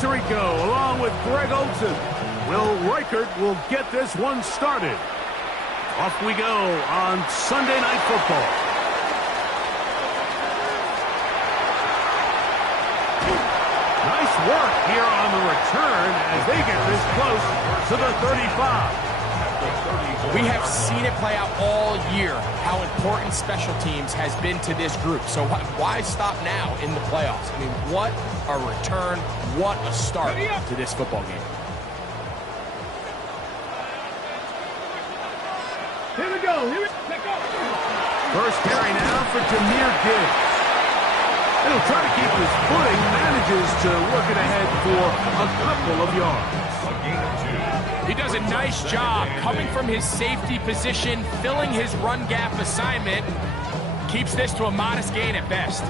Tirico along with Greg Olson. Will Reichert will get this one started. Off we go on Sunday Night Football. Nice work here on the return as they get this close to the 35. We have seen it play out all year, how important special teams has been to this group. So why stop now in the playoffs? I mean, what a return, what a start to this football game. Here we go. First carry now for Jahmyr Gibbs. He'll try to keep his footing, manages to work it ahead for a couple of yards. He does a nice job coming from his safety position, filling his run gap assignment. Keeps this to a modest gain at best.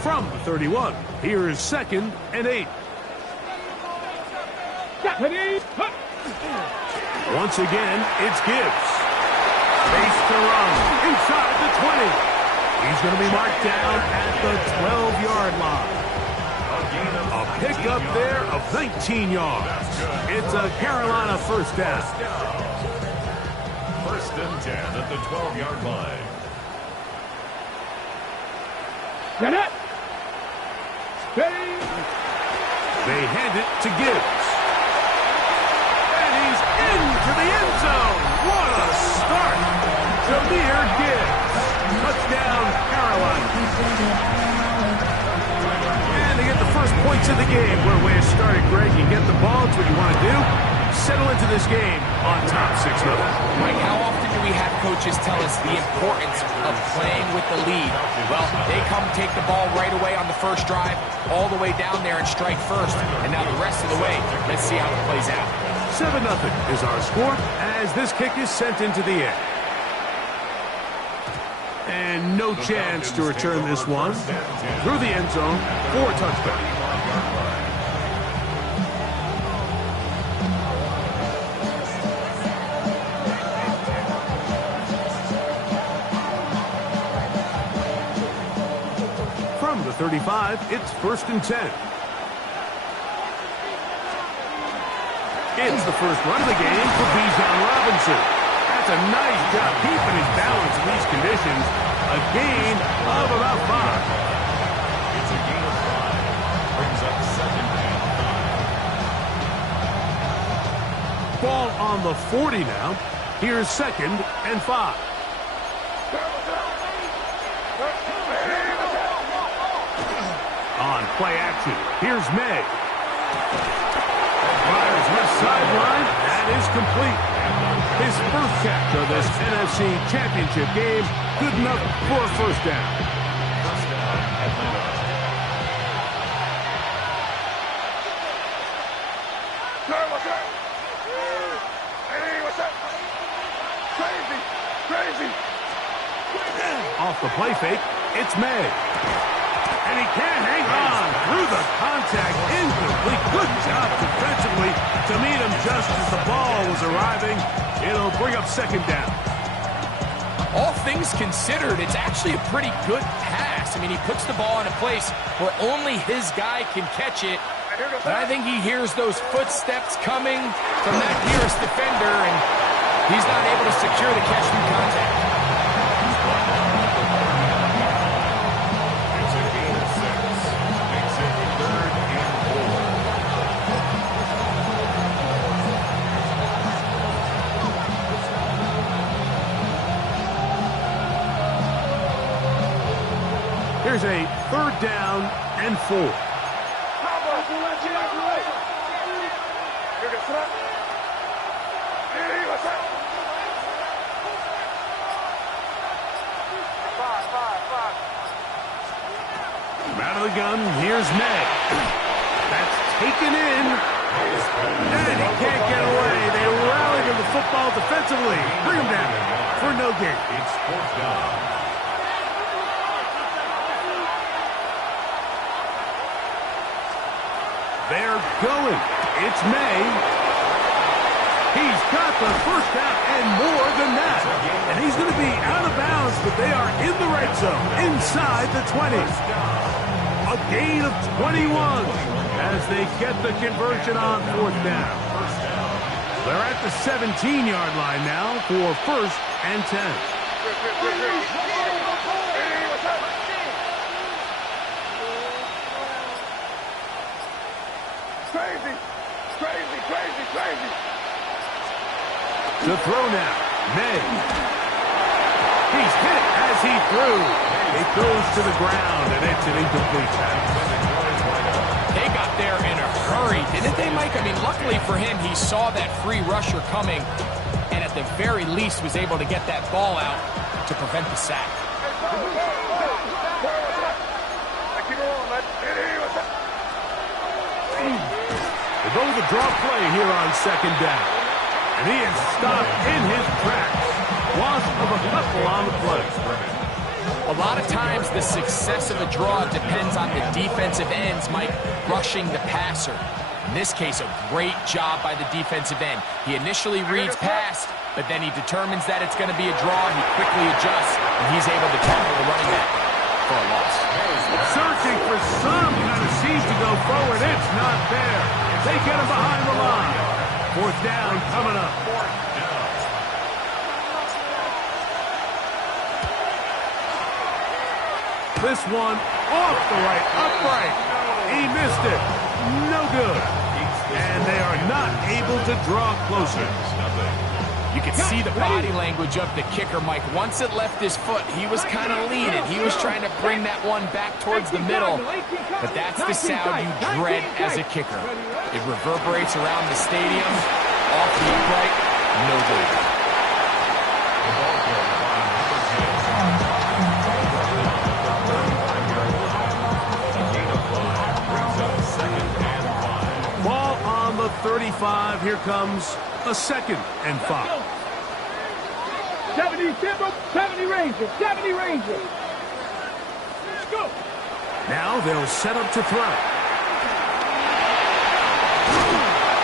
From the 31, here is 2nd and 8. Once again, it's Gibbs. Face to run inside the 20. He's going to be marked down at the 12-yard line. A pickup there of 19 yards. It's a Carolina first down. 1st and 10 at the 12-yard line. Get it. They hand it to Gibbs. And he's into the end zone. What a start. Jahmyr Gibbs. Touchdown, Carolina. And they get the first points of the game. What a way to start it, Greg. You get the ball. It's what you want to do. Settle into this game on top 6-0. Mike, how often do we have coaches tell us the importance of playing with the lead? Well, they come take the ball right away on the first drive, all the way down there and strike first. And now the rest of the way, let's see how it plays out. 7-0 is our score as this kick is sent into the air. And no chance to return this one through the end zone for a touchdown. From the 35, it's 1st and 10. It's the first run of the game for Bijan Robinson. That's a nice job keeping his balance in these conditions. A gain of about 5. It's a gain of 5. Brings up 2nd and 5. Ball on the 40 now. Here's 2nd and 5. On play action, here's May. Fires left sideline. That is complete. His first catch of this NFC Championship game. Good enough for a first down. First down, Atlanta. Off the play fake, it's May. And he can't hang on through the contact. Incomplete. Good job defensively to meet him just as the ball was arriving. It'll bring up 2nd down. All things considered, it's actually a pretty good pass. I mean, he puts the ball in a place where only his guy can catch it. But I think he hears those footsteps coming from that nearest defender, and he's not able to secure the catch through contact. It's a gain of 6. Makes it 3rd and 4. Here's a 3rd down and 4. Out of the gun, here's May. That's taken in. And he can't get away. They rally to the football defensively. Bring him down for no gain. It's 4th down. They're going. It's May. He's got the first down and more than that. And he's going to be out of bounds, but They are in the red zone, inside the 20. A gain of 21 as they get the conversion on 4th down. They're at the 17-yard line now for 1st and 10. Crazy, crazy, crazy, crazy. To throw now, May. He's hit as he threw. It goes to the ground, and it's an incomplete pass. They got there in a hurry, didn't they, Mike? I mean, luckily for him, he saw that free rusher coming, and at the very least was able to get that ball out to prevent the sack. They go to the draw play here on 2nd down. And he is stopped in his tracks. Loss of a couple on the play. A lot of times the success of a draw depends on the defensive ends, Mike, rushing the passer. In this case, a great job by the defensive end. He initially reads pass, but then he determines that it's going to be a draw. He quickly adjusts, and he's able to tackle the running back for a loss. Searching for some kind of seam to go forward. It's not there. They get him behind the line. 4th down coming up. This one off the right, upright. He missed it. No good. And they are not able to draw closer. You can see the body language of the kicker, Mike. Once it left his foot, he was kind of leaning. He was trying to bring that one back towards the middle. But that's the sound you dread as a kicker. It reverberates around the stadium. Off the upright, no good. Ball on the 35. Here comes a 2nd and 5. 70 Timber, 70 Ranger, 70 Ranger. Let's go. Now they'll set up to throw.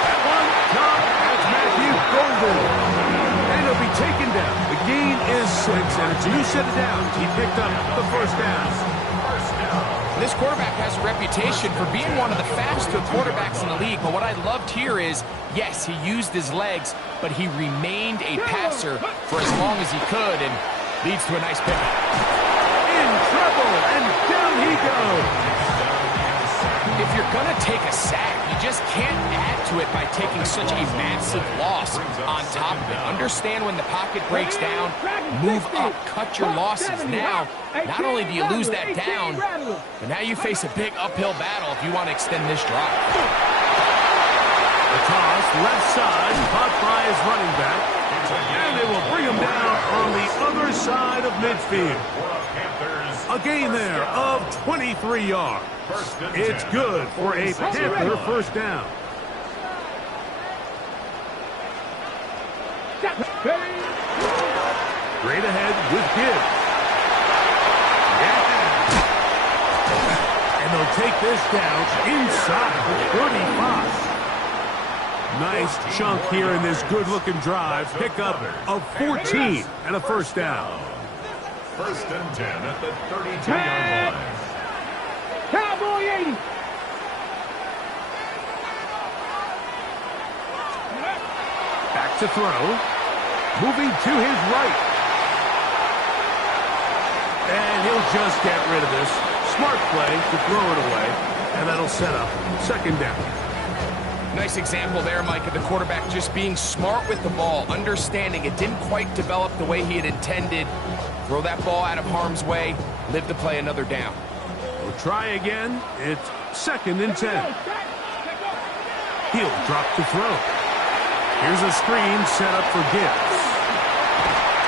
That one caught as Matthew Golden. And he'll be taken down. The gain is 6, and it's new set of downs. He picked up the 1st down. This quarterback has a reputation for being one of the faster quarterbacks in the league, but what I loved here is, yes, he used his legs, but he remained a passer for as long as he could, and leads to a nice pickup. In trouble, and down he goes. If you're going to take a sack, you just can't add to it by taking such a massive loss on top of it. Understand when the pocket breaks down, move up, cut your losses. Now, not only do you lose that down, but now you face a big uphill battle if you want to extend this drive. The toss, left side, caught by his running back. And they will bring him down on the other side of midfield. A gain there of 23 yards. It's good for a Panther 1st down. Straight ahead with Gibbs. Yeah. And they'll take this down inside the 35. Nice chunk here in this good-looking drive. Pickup of 14 and a 1st down. 1st and 10 at the 32-yard line. Cowboy 80. Back to throw. Moving to his right. And he'll just get rid of this. Smart play to throw it away. And that'll set up 2nd down. Nice example there, Mike, of the quarterback just being smart with the ball, understanding it didn't quite develop the way he had intended. Throw that ball out of harm's way, live to play another down. We'll try again. It's 2nd and 10. He'll drop to throw. Here's a screen set up for Gibbs.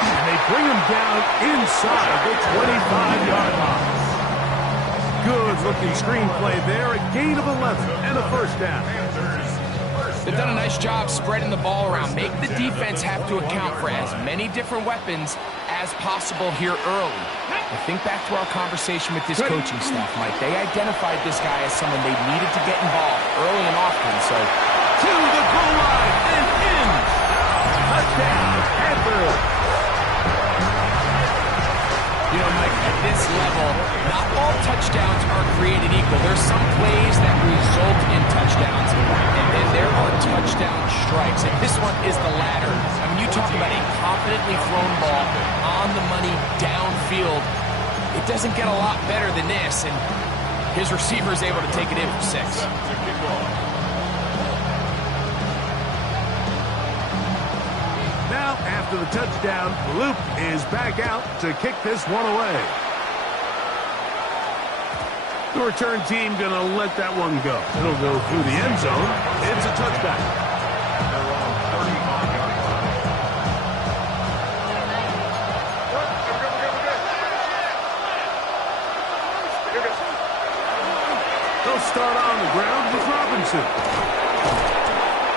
And they bring him down inside the 25-yard line. Good-looking screenplay there. A gain of 11 and a 1st down. They've done a nice job spreading the ball around. Make the defense have to account for as many different weapons as possible here early. I think back to our conversation with this coaching staff, Mike. They identified this guy as someone they needed to get involved early and often. So to the goal line and in. Touchdown, Panthers. this level, not all touchdowns are created equal. There's some plays that result in touchdowns, and then there are touchdown strikes. And this one is the latter. I mean, you talk about a confidently thrown ball on the money downfield. It doesn't get a lot better than this, and his receiver is able to take it in for 6. Now, after the touchdown, Luke is back out to kick this one away. The return team going to let that one go. It'll go through the end zone. It's a touchback. They'll start on the ground with Robinson.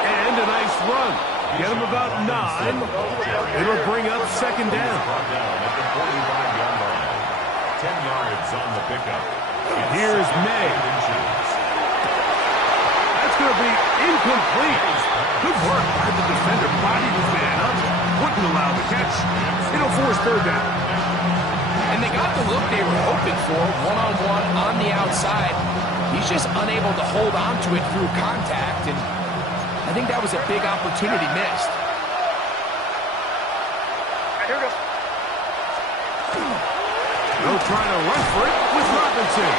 And a nice run. Get him about 9. It'll bring up second down. 10 yards on the pickup. Here's May. That's going to be incomplete. Good work by the defender. Bodied his man up. Wouldn't allow the catch. It'll force third down. And they got the look they were hoping for, one-on-one on the outside. He's just unable to hold on to it through contact, and I think that was a big opportunity missed. They'll try to run for it with Robinson.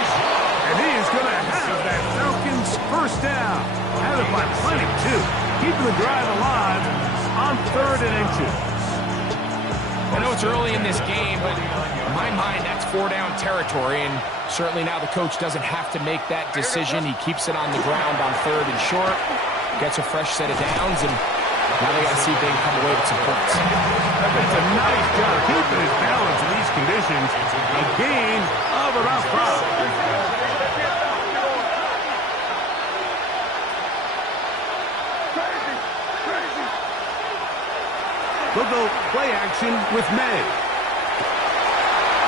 And he is going to have that Falcons first down. Had it by plenty, too. Keeping the drive alive on 3rd and inches. I know it's early in this game, but in my mind, that's 4-down territory, and certainly now the coach doesn't have to make that decision. He keeps it on the ground on 3rd and short, gets a fresh set of downs, and now they got to see if they can come away with some points. That's a nice job keeping his balance in these conditions. A gain of about 5. They'll go play action with May.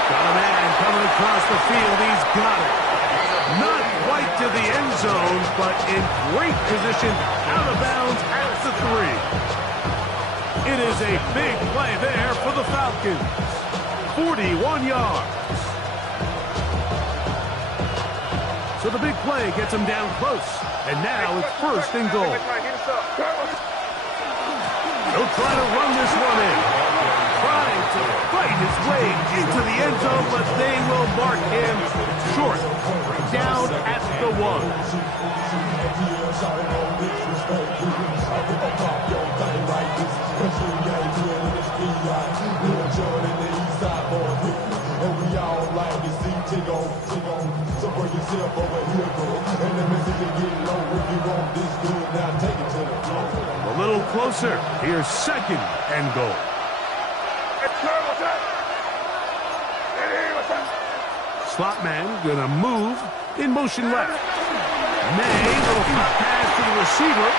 Got a man coming across the field. He's got it. Not quite to the end zone, but in great position out of bounds at the 3. It is a big play there for the Falcons. 41 yards. So the big play gets him down close. And now it's 1st and goal. He'll try to run this one in. Trying to fight his way into the end zone, but they will mark him short. Down at the 1. A little closer. Here's 2nd and goal. Slot man gonna move in motion left. May, little pass to the receiver.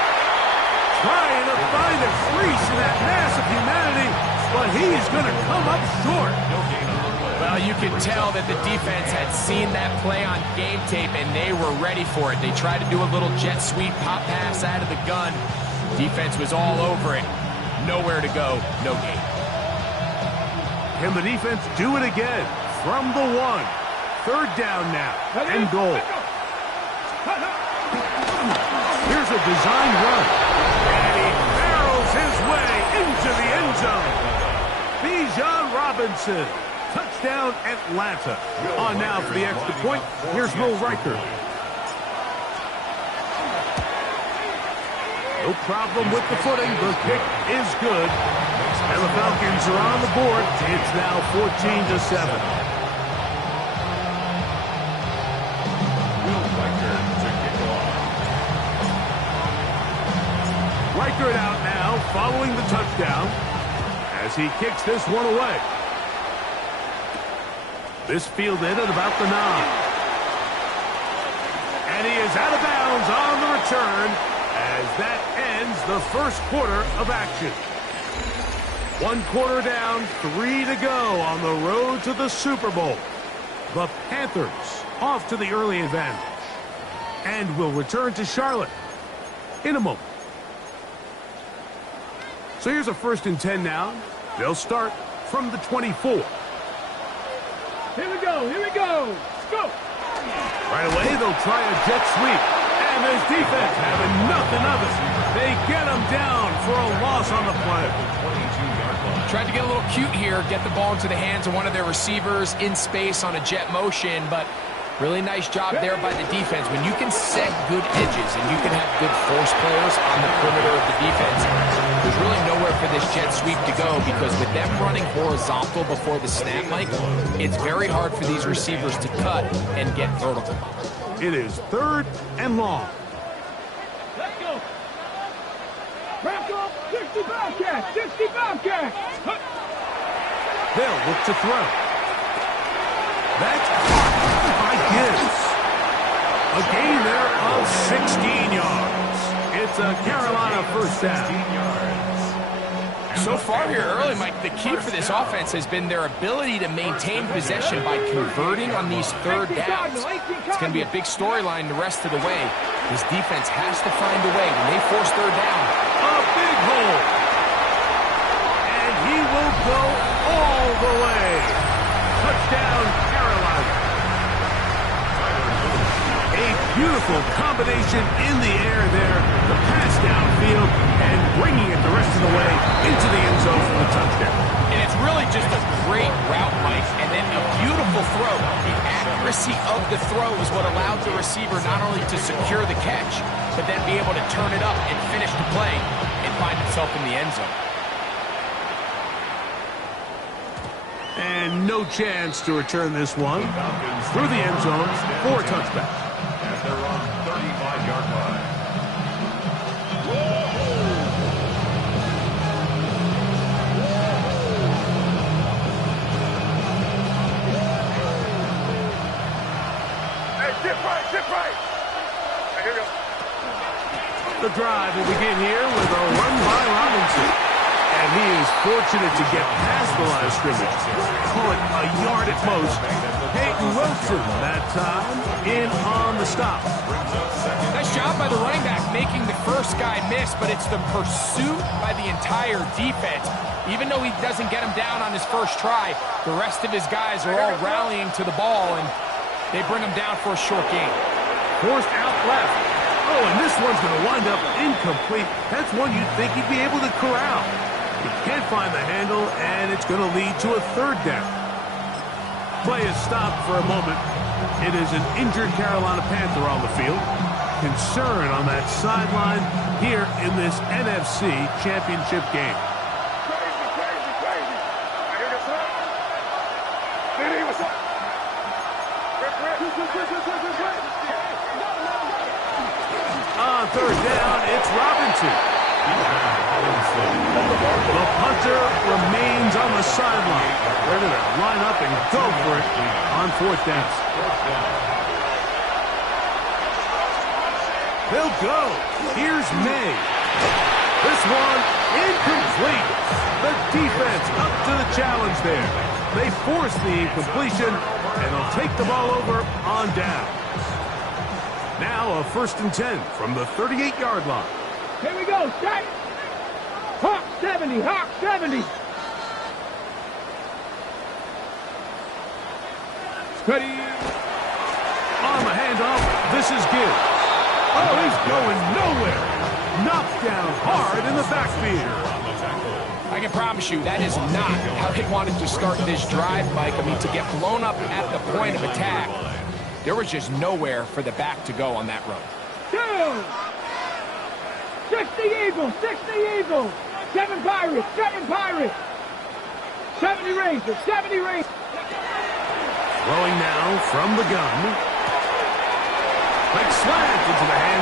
Trying to find a crease in that mass of humanity, but he's gonna come up short. Well, you can tell that the defense had seen that play on game tape, and they were ready for it. They tried to do a little jet sweep pop pass out of the gun. Defense was all over it. Nowhere to go, no gain. Can the defense do it again? From the 1. 3rd down now, and goal. Here's a design run. And he barrels his way into the end zone. Bijan Robinson. Touchdown, Atlanta. On now for the extra point. Here's Will Riker. No problem with the footing. The kick is good. And the Falcons are on the board. It's now 14-7. Riker it out now, following the touchdown, as he kicks this one away. This fielded at about the 9. And he is out of bounds on the return, as that ends the first quarter of action. 1 quarter down, 3 to go on the road to the Super Bowl. The Panthers off to the early advantage, and will return to Charlotte in a moment. So here's a 1st and 10 now. They'll start from the 24. Here we go. Here we go. Let's go. Right away, they'll try a jet sweep. And this defense having nothing of it. They get him down for a loss on the play. Tried to get a little cute here, get the ball into the hands of one of their receivers in space on a jet motion, but really nice job there by the defense. When you can set good edges and you can have good force players on the perimeter of the defense, there's really nowhere for this jet sweep to go, because with them running horizontal before the snap, Mike, it's very hard for these receivers to cut and get vertical. It is 3rd and long. Let's go. Back up. 60 Bobcats. 60 Bobcats. They'll look to throw. That's caught by Gibbs. A gain there of 16 yards. It's a Carolina first down. So far here early, Mike, the key for this offense has been their ability to maintain possession by converting on these third downs. It's going to be a big storyline the rest of the way. This defense has to find a way. When they force third down, A big hole. And he will go all the way. Touchdown, Carolina. A beautiful combination in the air there. The pass downfield and bringing it the rest of the way into the end zone for the touchdown. and it's really just a great route, Mike, and then a beautiful throw. The accuracy of the throw is what allowed the receiver not only to secure the catch, but then be able to turn it up and finish the play and find himself in the end zone. And no chance to return this one through the end zone for a touchback. At their own 35-yard line. Hey, dip right. Here we go. The drive will begin here with a run by Robinson. And he is fortunate to get past the line of scrimmage. Call it a yard at most. Peyton Wilson that time in on the stop. Nice job by the running back making the first guy miss, but it's the pursuit by the entire defense. Even though he doesn't get him down on his first try, the rest of his guys are all rallying to the ball, and they bring him down for a short gain. Forced out left. Oh, and this one's going to wind up incomplete. That's one you'd think he'd be able to corral. He can't find the handle, and it's going to lead to a third down. Play is stopped for a moment. It is an injured Carolina Panther on the field. Concern on that sideline here in this NFC Championship game. Crazy. I hear this up. Diddy, what's up? On third down, it's Robinson. The punter remains on the sideline, ready to line up and go for it on fourth down. They'll go. Here's May. This one incomplete. The defense up to the challenge there. They force the incompletion, and they'll take the ball over on down. Now a 1st and 10 from the 38-yard line. Here we go, set. Hawk 70. Steady. On the handoff, this is Gibbs. Oh, he's going nowhere. Knocked down hard in the backfield. I can promise you that is not how they wanted to start this drive, Mike. I mean, to get blown up at the point of attack, there was just nowhere for the back to go on that run. 60 Eagles. 7 Pirates. 70 Rangers. Throwing now from the gun. Quick slant into the hands